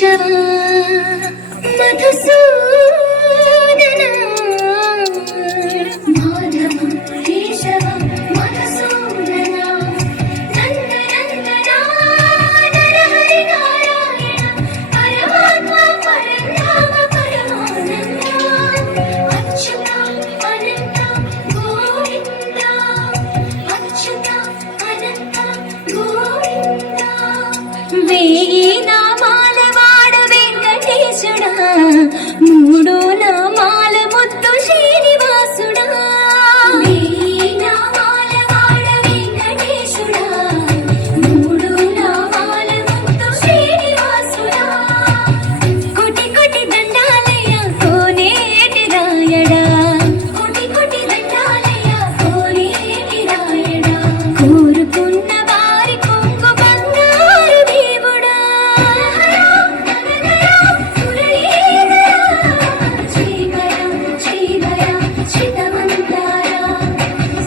కేశవ మధుసూదన మాధవ కేశవ మధుసూదన నందనందన నరహరి నారాయణ పరమాత్మ పరంధామ పరమానంద అచ్యుత అనంత గోవింద అచ్యుత అనంత గోవింద వేయి నామాల వాడు వెంకటేశుడా మూడు నామాల ముద్దు శ్రీనివాసుడా వేయి నామాల వాడు వెంకటేశుడా మూడు నామాల ముద్దు శ్రీనివాసుడా కోటి కోటి దండాలయ కోనేటి రాయడా కోటి కోటి దండాలయ కోనేటి రాయడా కోరుకున్న వారి కొంగు బంగారు దేవుడా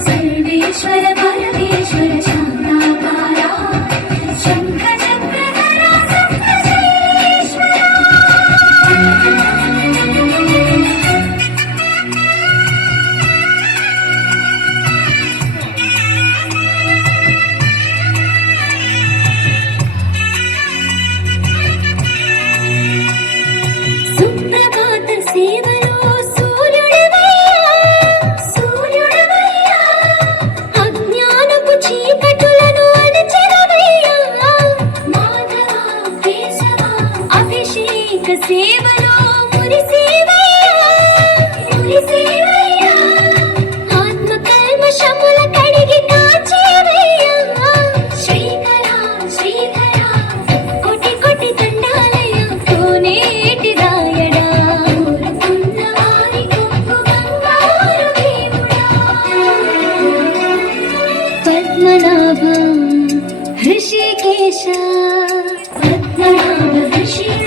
సర్వేశ్వర పరమేశ్వర శాంతాకార శంఖ చక్రధర సప్తశైలేశ్వర సుప్రభాత సేవలో సూర్యుడవయ్యా అజ్ఞానపు చీకటులను అణచెదవయ్యా మాధవ కేశవ అభిషేక సేవలో మురిసేవయ్యా ఆత్మ కల్మషముల కడిగి కాచేవయ్యా శ్రీకర శ్రీధర కోటి కోటి దండాలయ కోనేటి రాయడా కోరుకున్న వారి కొంగు బంగారు దేవుడా పద్మనాభ హృషికేశ పద్మనాభ హృషికేశ